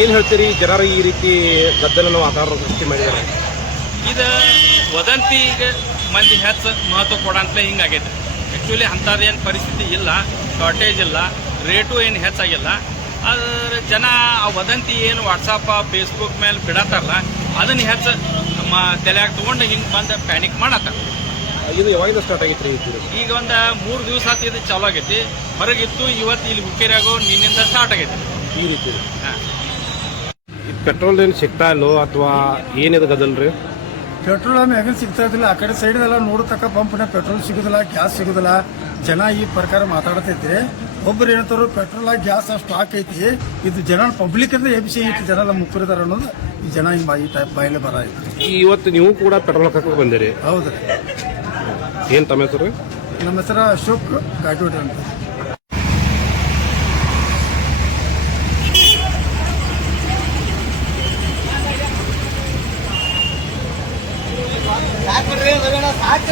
ಏನು ಹೇಳ್ತೀರಿ ಜನರು ಈ ರೀತಿ ಗದ್ದಲನ ವಾತಾವರಣ ಸೃಷ್ಟಿ ಮಾಡಿದ್ದಾರೆ? ಇದು ವದಂತಿಗೆ ಮಂದಿ ಹೆಚ್ಚು ಮಹತ್ವ ಕೊಡಂತಲೇ ಹಿಂಗಾಗೈತೆ. ಆ್ಯಕ್ಚುಲಿ ಅಂಥದ್ದೇನು ಪರಿಸ್ಥಿತಿ ಇಲ್ಲ, ಶಾರ್ಟೇಜ್ ಇಲ್ಲ, ರೇಟು ಏನು ಹೆಚ್ಚಾಗಿಲ್ಲ. ಆದರೆ ಜನ ಆ ವದಂತಿ ಏನು ವಾಟ್ಸಪ್ ಫೇಸ್ಬುಕ್ ಮೇಲೆ ಬಿಡತ್ತಾರಲ್ಲ ಅದನ್ನು ಹೆಚ್ಚು ನಮ್ಮ ತಲೆಯಾಗ ತೊಗೊಂಡು ಹಿಂಗೆ ಬಂದು ಪ್ಯಾನಿಕ್ ಮಾಡತ್ತಾರ. ಇದು ಯಾವಾಗಿಂದ ಸ್ಟಾರ್ಟ್ ಆಗೈತೆ ರೀ? ಈಗ ಒಂದು 3 ದಿವಸ ಆತು ಇದು ಚಾಲು ಆಗೈತಿ. ಹೊರಗಿತ್ತು, ಇವತ್ತು ಇಲ್ಲಿ ಹುಕ್ಕೇರಿಯಾಗೋ ನಿನ್ನಿಂದ ಸ್ಟಾರ್ಟ್ ಆಗೈತಿ ಈ ರೀತಿ. ಹಾಂ, ಪೆಟ್ರೋಲ್ ಏನು ಸಿಗ್ತಾ ಇಲ್ಲೋ ಅಥವಾ ಏನಿದೆ ಗದಲ್ ರೀ? ಪೆಟ್ರೋಲ್ ಹೆಂಗೆ ಸಿಗ್ತಾ ಇದ್ದಿಲ್ಲ. ಆ ಕಡೆ ಸೈಡ್ದೆಲ್ಲ ನೋಡತಕ್ಕ ಪಂಪ್ನ ಪೆಟ್ರೋಲ್ ಸಿಗೋದಿಲ್ಲ, ಗ್ಯಾಸ್ ಸಿಗೋದಿಲ್ಲ. ಜನ ಈ ಪ್ರಕಾರ ಮಾತಾಡ್ತೈತಿ. ಒಬ್ಬರು ಏನಂತಾರು ಪೆಟ್ರೋಲ್ ಗ್ಯಾಸ್ ಸ್ಟಾಕ್ ಐತಿ, ಇದು ಜನ ಪಬ್ಲಿಕ್ ಅಂದ್ರೆ ಎಬ್ಸಿ ಇಟ್ಟು ಜನ ಎಲ್ಲ ಮುಕ್ಕರಿದಾರ ಅನ್ನೋದು ಈ ಜನ ಹಿಂಗೆ ಈ ಟೈಪ್ ಬಾಯಿಲೆ ಬರ ಐತಿ. ಇವತ್ತು ನೀವು ಕೂಡ ಪೆಟ್ರೋಲ್ ಹಾಕಕ್ಕೆ ಬಂದಿರಿ? ಹೌದ್ರಿ. ಏನು ತಮ್ಮ ಹೆಸರು? ನಮ್ಮ ಹೆಸರು ಅಶೋಕ್ ಗಾಟೋಡಿ ಅಂತ. ಸಾಕು